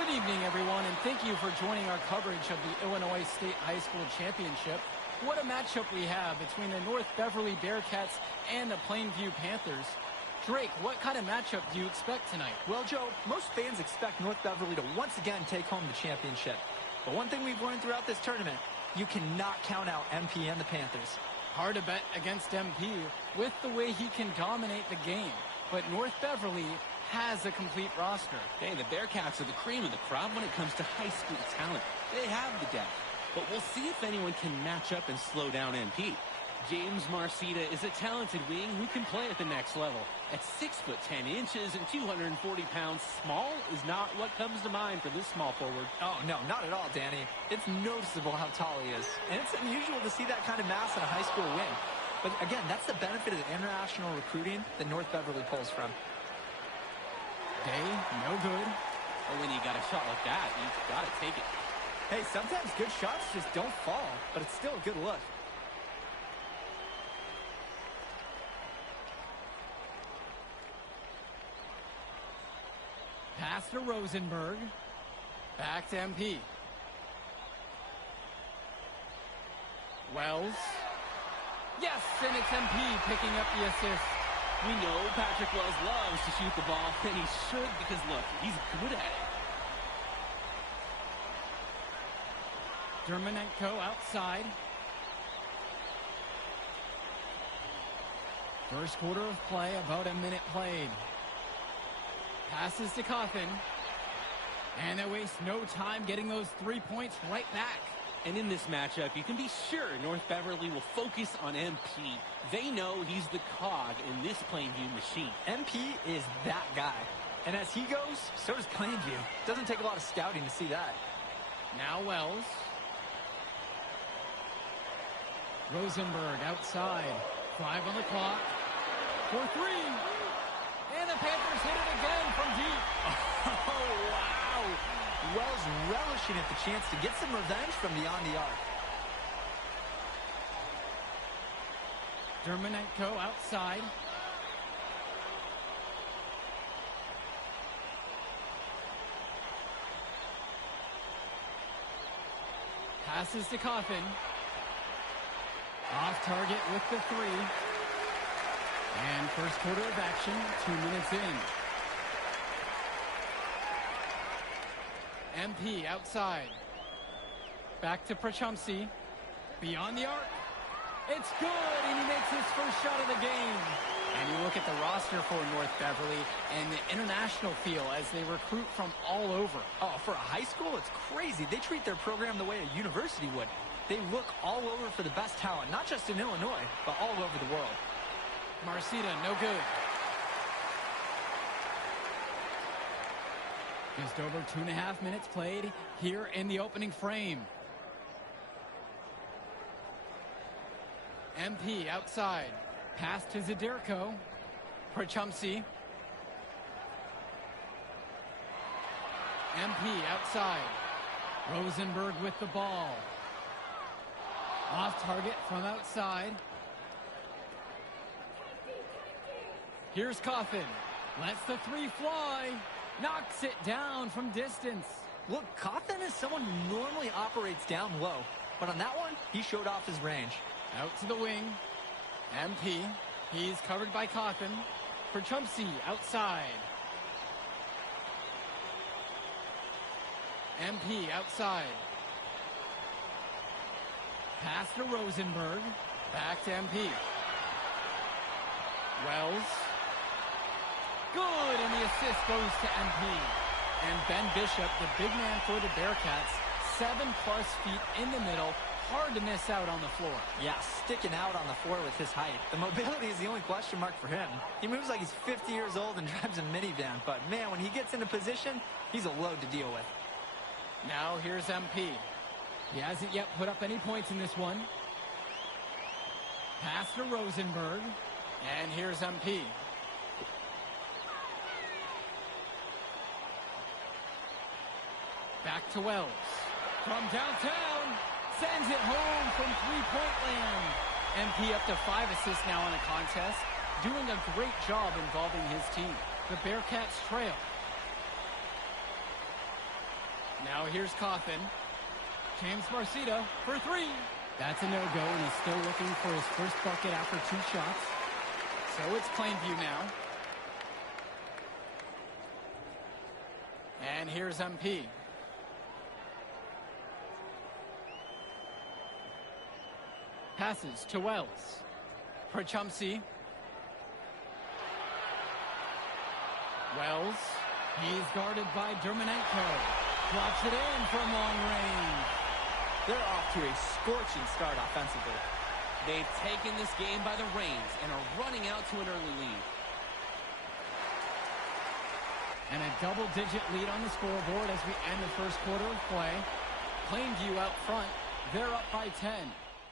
Good evening, everyone, and thank you for joining our coverage of the Illinois State High School Championship. What a matchup we have between the North Beverly Bearcats and the Plainview Panthers. Drake, what kind of matchup do you expect tonight? Well, Joe, most fans expect North Beverly to once again take home the championship. But one thing we've learned throughout this tournament, you cannot count out MP and the Panthers. Hard to bet against MP with the way he can dominate the game. But North Beverly has a complete roster. Hey, the Bearcats are the cream of the crop when it comes to high school talent. They have the depth. But we'll see if anyone can match up and slow down MP. James Marcita is a talented wing who can play at the next level. At 6'10" and 240 pounds, small is not what comes to mind for this small forward. Oh, no, not at all, Danny. It's noticeable how tall he is. And it's unusual to see that kind of mass in a high school wing. But again, that's the benefit of the international recruiting that North Beverly pulls from. Day, no good. But when you got a shot like that, you've got to take it. Hey, sometimes good shots just don't fall, but it's still a good look. Pass to Rosenberg. Back to MP. Wells. Yes, and it's MP picking up the assist. We know Patrick Wells loves to shoot the ball, and he should because, look, he's good at it. Dermonenko outside. First quarter of play, about a minute played. Passes to Coffin. And they waste no time getting those 3 points right back. And in this matchup, you can be sure North Beverly will focus on MP. They know he's the cog in this Plainview machine. MP is that guy. And as he goes, so does Plainview. Doesn't take a lot of scouting to see that. Now Wells. Rosenberg outside. 5 on the clock. For 3. And the Panthers hit it again from deep. Oh, wow. Wells relishing at the chance to get some revenge from beyond the arc. Dermonenko outside. Passes to Coffin. Off target with the 3. And first quarter of action, 2 minutes in. MP outside. Back to Prachumsky. Beyond the arc. It's good, and he makes his first shot of the game. And you look at the roster for North Beverly and the international feel as they recruit from all over. Oh, for a high school, it's crazy. They treat their program the way a university would. They look all over for the best talent, not just in Illinois, but all over the world. Marcita, no good. Just over 2.5 minutes played here in the opening frame. MP outside. Pass to Zadirko. Prachumsky. MP outside. Rosenberg with the ball. Off target from outside. Here's Coffin. Lets the 3 fly. Knocks it down from distance. Look, Coffin is someone who normally operates down low. But on that one, he showed off his range. Out to the wing. MP. He's covered by Coffin. Prachumsky outside. MP outside. Pass to Rosenberg. Back to MP. Wells. Good, and the assist goes to MP. And Ben Bishop, the big man for the Bearcats, 7+ feet in the middle. Hard to miss out on the floor. Yeah, sticking out on the floor with his height. The mobility is the only question mark for him. He moves like he's 50 years old and drives a minivan. But, man, when he gets into position, he's a load to deal with. Now here's MP. He hasn't yet put up any points in this one. Pass to Rosenberg. And here's MP. Back to Wells. From downtown. Sends it home from 3-point land. MP up to 5 assists now in the contest. Doing a great job involving his team. The Bearcats trail. Now here's Cawthon. James Marcita for three. That's a no-go, and he's still looking for his first bucket after 2 shots. So it's Plainview now. And here's MP. Passes to Wells. Prachumsey. Wells. He's guarded by Dermonenko. Drops it in from long range. They're off to a scorching start offensively. They've taken this game by the reins and are running out to an early lead. And a double-digit lead on the scoreboard as we end the first quarter of play. Plainview out front. They're up by 10.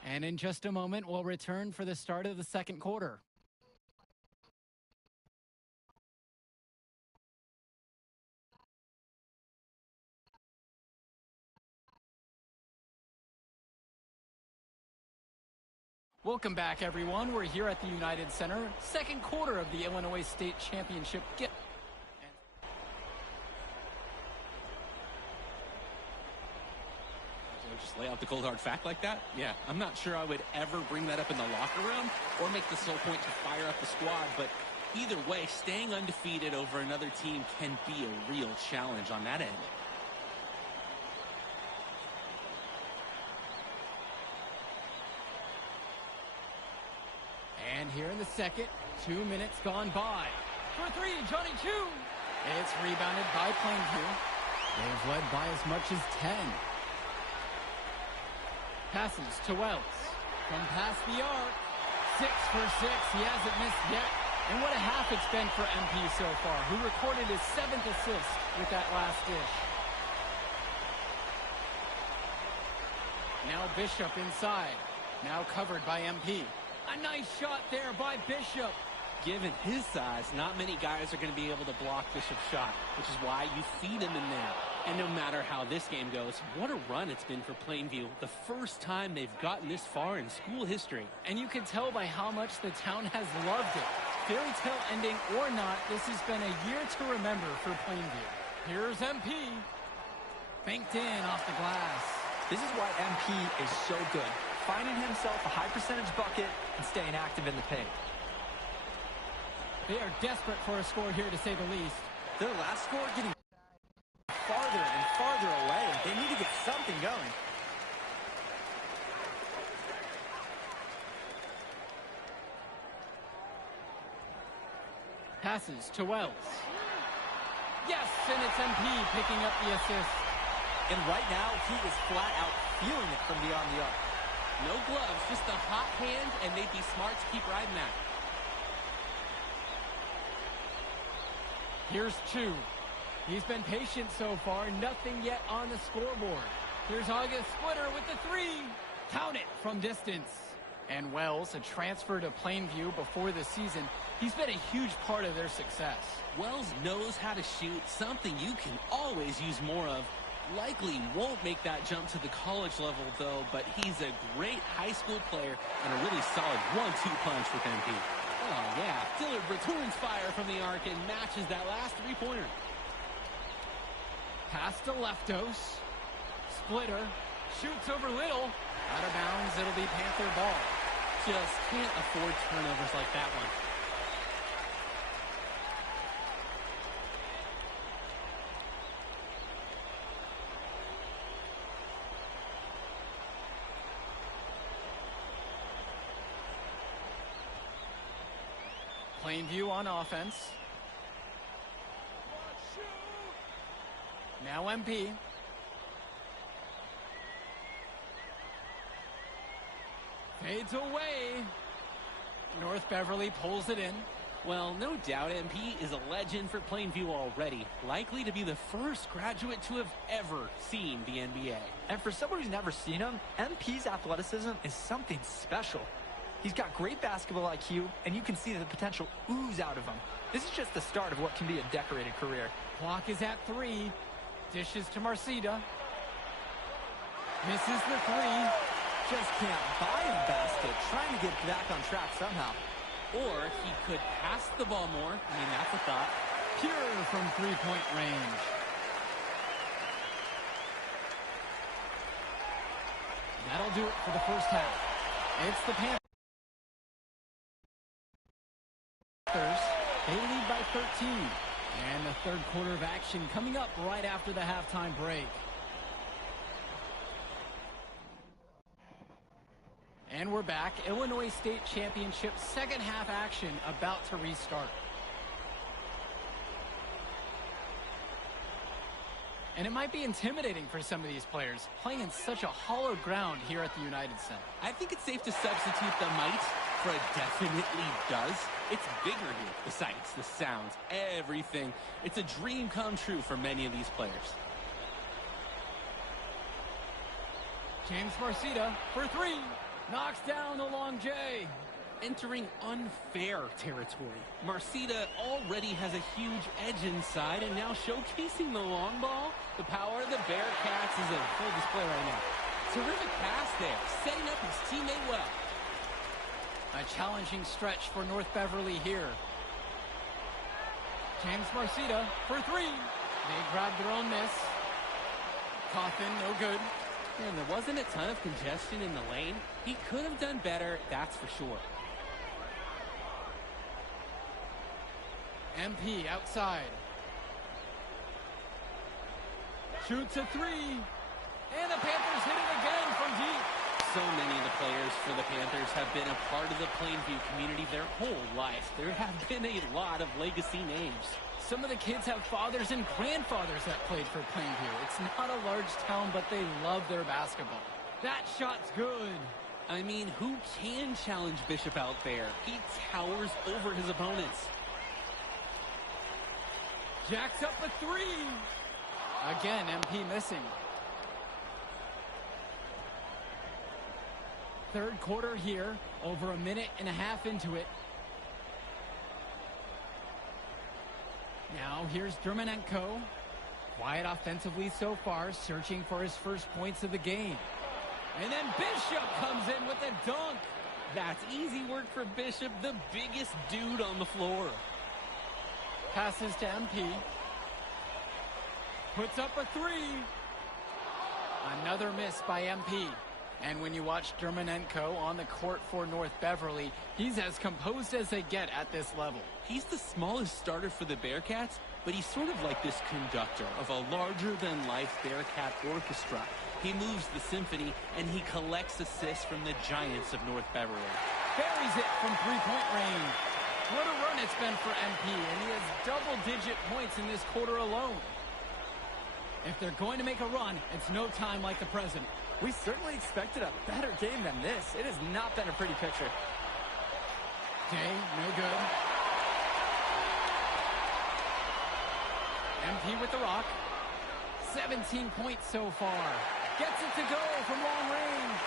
And in just a moment, we'll return for the start of the second quarter. Welcome back, everyone. We're here at the United Center, second quarter of the Illinois State Championship. Just lay out the cold hard fact like that? Yeah, I'm not sure I would ever bring that up in the locker room or make the sole point to fire up the squad, but either way, staying undefeated over another team can be a real challenge on that end. And here in the second, 2 minutes gone by. For three, Johnny Chu. It's rebounded by Plainview. They've led by as much as 10. Passes to Wells. From past the arc. 6 for 6. He hasn't missed yet. And what a half it's been for MP so far, who recorded his 7th assist with that last dish. Now Bishop inside. Now covered by MP. A nice shot there by Bishop. Given his size, not many guys are going to be able to block Bishop's shot, which is why you feed him in there. And no matter how this game goes, what a run it's been for Plainview. The first time they've gotten this far in school history. And you can tell by how much the town has loved it. Fairy tale ending or not, this has been a year to remember for Plainview. Here's MP. Banked in off the glass. This is why MP is so good. Finding himself a high percentage bucket and staying active in the paint. They are desperate for a score here, to say the least. Their last score getting farther and farther away. They need to get something going. Passes to Wells. Yes, and it's MP picking up the assist. And right now, he is flat out feeling it from beyond the arc. No gloves, just a hot hand, and they'd be smart to keep riding that. Here's Chu. He's been patient so far, nothing yet on the scoreboard. Here's August Splitter with the three. Count it from distance. And Wells, a transfer to Plainview before the season, he's been a huge part of their success. Wells knows how to shoot, something you can always use more of. Likely won't make that jump to the college level, though, but he's a great high school player and a really solid 1-2 punch with MP. Oh, yeah. Dillard returns fire from the arc and matches that last three-pointer. Pass to Leftos. Splitter. Shoots over Little. Out of bounds, it'll be Panther ball. Just can't afford turnovers like that one. Plainview on offense. Now MP. Fades away. North Beverly pulls it in. Well, no doubt MP is a legend for Plainview already. Likely to be the first graduate to have ever seen the NBA. And for someone who's never seen him, MP's athleticism is something special. He's got great basketball IQ, and you can see the potential ooze out of him. This is just the start of what can be a decorated career. Clock is at 3. Dishes to Marcita. Misses the 3. Just can't buy him basket, trying to get back on track somehow. Or he could pass the ball more. I mean, that's a thought. Pure from three-point range. That'll do it for the first half. It's the Panthers. They lead by 13. And the third quarter of action coming up right after the halftime break. And we're back. Illinois State Championship second half action about to restart. And it might be intimidating for some of these players, playing in such a hollowed ground here at the United Center. I think it's safe to substitute the might for a definitely does. It's bigger here. The sights, the sounds, everything. It's a dream come true for many of these players. James Marcita for three. Knocks down the long J. Entering unfair territory. Marcita already has a huge edge inside, and now showcasing the long ball. The power of the Bearcats is a full display right now. Terrific pass there, setting up his teammate well. A challenging stretch for North Beverly here. James Marcita for three. They grab their own miss. Coffin, no good. And there wasn't a ton of congestion in the lane. He could have done better, that's for sure. MP outside. Shoots a three. And the Panthers hit it again from deep. So many of the players for the Panthers have been a part of the Plainview community their whole life. There have been a lot of legacy names. Some of the kids have fathers and grandfathers that played for Plainview. It's not a large town, but they love their basketball. That shot's good. I mean, who can challenge Bishop out there? He towers over his opponents. Jacks up a three. Again, MP missing. Third quarter here, over a minute and a half into it. Now here's Dermonenko. Quiet offensively so far, searching for his first points of the game. And then Bishop comes in with a dunk. That's easy work for Bishop, the biggest dude on the floor. Passes to MP. Puts up a three. Another miss by MP. And when you watch Dermonenko on the court for North Beverly, he's as composed as they get at this level. He's the smallest starter for the Bearcats, but he's sort of like this conductor of a larger-than-life Bearcat orchestra. He moves the symphony, and he collects assists from the giants of North Beverly. Buries it from three-point range. What a run it's been for MP, and he has double-digit points in this quarter alone. If they're going to make a run, it's no time like the present. We certainly expected a better game than this. It has not been a pretty picture. Day, no good. MP with the rock. 17 points so far. Gets it to go from long range.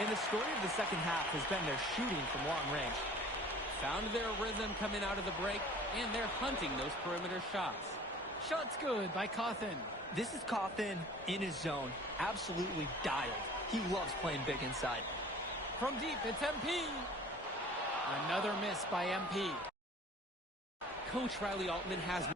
And the story of the second half has been their shooting from long range. Found their rhythm coming out of the break, and they're hunting those perimeter shots. Shot's good by Cawthon. This is Cawthon in his zone. Absolutely dialed. He loves playing big inside. From deep, it's MP. Another miss by MP. Coach Riley Altman has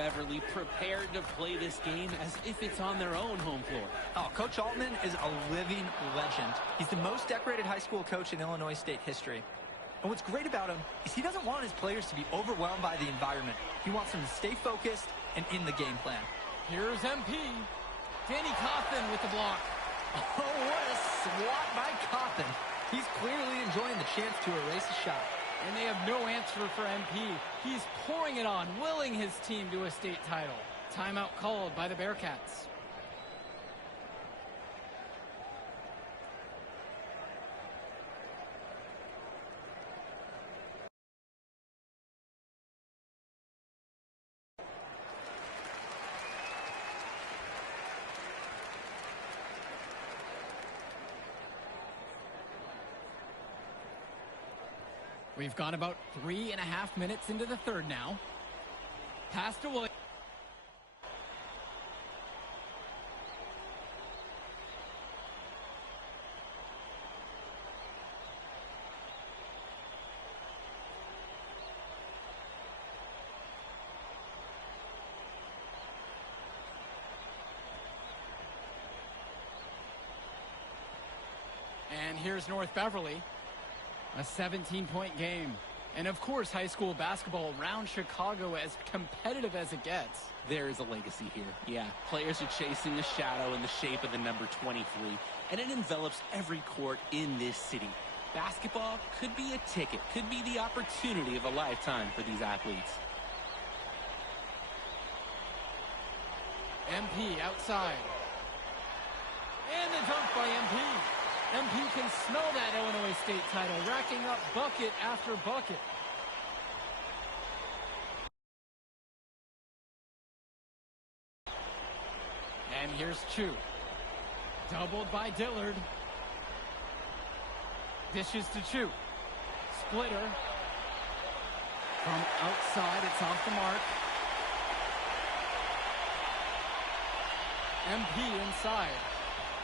Beverly prepared to play this game as if it's on their own home floor. Oh, Coach Altman is a living legend. He's the most decorated high school coach in Illinois State history. And what's great about him is he doesn't want his players to be overwhelmed by the environment. He wants them to stay focused and in the game plan. Here's MP. Danny Coffin with the block. Oh, what a swat by Coffin. He's clearly enjoying the chance to erase a shot. And they have no answer for MP. He's pouring it on, willing his team to a state title. Timeout called by the Bearcats. We've gone about 3.5 minutes into the third now. Pass to Williams. And here's North Beverly. A 17-point game. And of course, high school basketball around Chicago as competitive as it gets. There is a legacy here. Yeah, players are chasing the shadow in the shape of the number 23, and it envelops every court in this city. Basketball could be a ticket, could be the opportunity of a lifetime for these athletes. MP outside. And the dunk by MP. MP can smell that Illinois State title, racking up bucket after bucket. And here's Chu. Doubled by Dillard. Dishes to Chu. Splitter. From outside, it's off the mark. MP inside.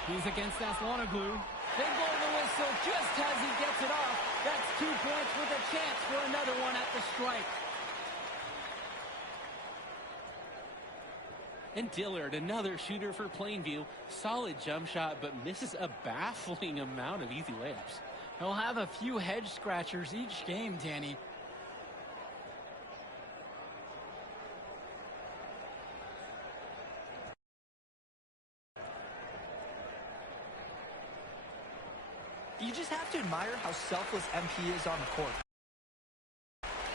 He's against Aslanoglu. They blow the whistle just as he gets it off. That's 2 points with a chance for another one at the strike. And Dillard, another shooter for Plainview. Solid jump shot, but misses a baffling amount of easy layups. He'll have a few head scratchers each game, Danny. You just have to admire how selfless MP is on the court.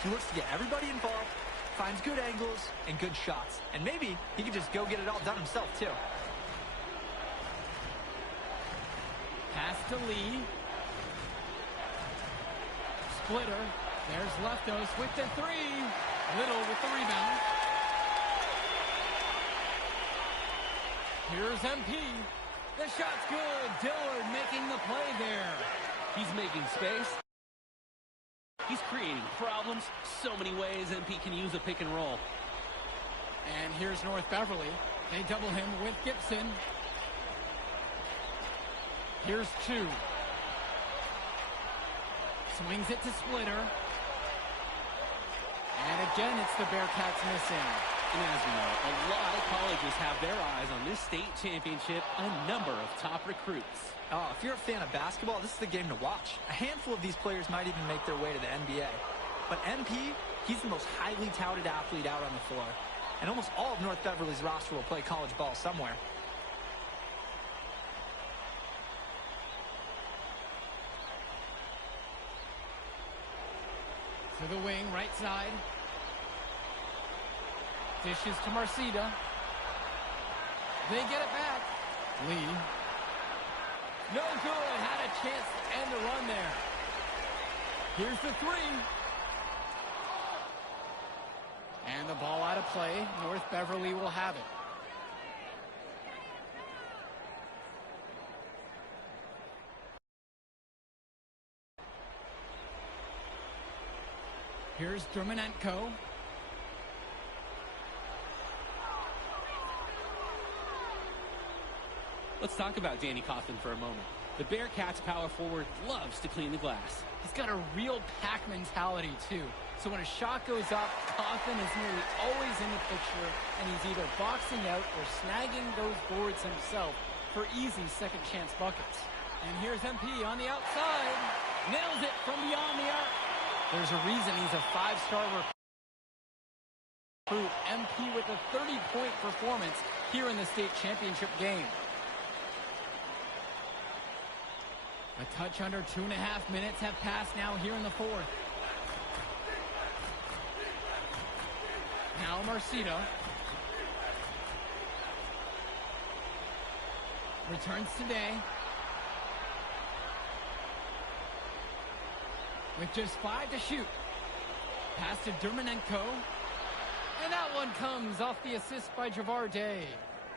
He looks to get everybody involved, finds good angles and good shots. And maybe he could just go get it all done himself, too. Pass to Lee. Splitter. There's Leftos with the three. Little with the rebound. Here's MP. The shot's good. Dillard making the play there. He's making space. He's creating problems. So many ways MP can use a pick and roll. And here's North Beverly. They double him with Gibson. Here's Chu. Swings it to Splitter. And again, it's the Bearcats missing. And as we know, a lot of colleges have their eyes on this state championship, a number of top recruits. Oh, if you're a fan of basketball, this is the game to watch. A handful of these players might even make their way to the NBA. But MP, he's the most highly touted athlete out on the floor. And almost all of North Beverly's roster will play college ball somewhere. To the wing, right side. Dishes to Marcida. They get it back. Lee. No good. Had a chance to end the run there. Here's the three. And the ball out of play. North Beverly will have it. Here's Drumanenko. Let's talk about Danny Coffin for a moment. The Bearcats power forward loves to clean the glass. He's got a real pack mentality, too. So when a shot goes up, Cawthon is nearly always in the picture, and he's either boxing out or snagging those boards himself for easy second-chance buckets. And here's MP on the outside. Nails it from beyond the arc. There's a reason he's a five-star recruit. MP with a 30-point performance here in the state championship game. A touch under 2.5 minutes have passed now here in the fourth. Now Marcita. Returns today. With just 5 to shoot. Pass to Dermanenko. And that one comes off the assist by Javar Day.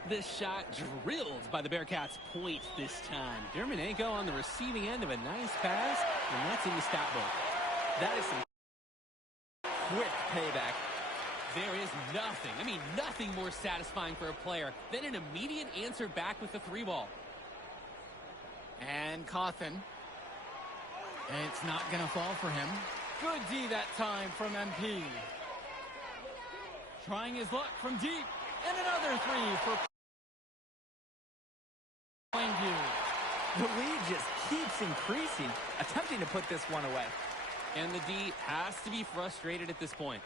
This shot drilled by the Bearcats' point this time. Dermanenko on the receiving end of a nice pass, and that's in the stat book. That is some quick payback. There is nothing more satisfying for a player than an immediate answer back with the three ball. And Cawthon. It's not going to fall for him. Good D that time from MP. Trying his luck from deep. And another three for Plainview. The lead just keeps increasing, attempting to put this one away. And the D has to be frustrated at this point.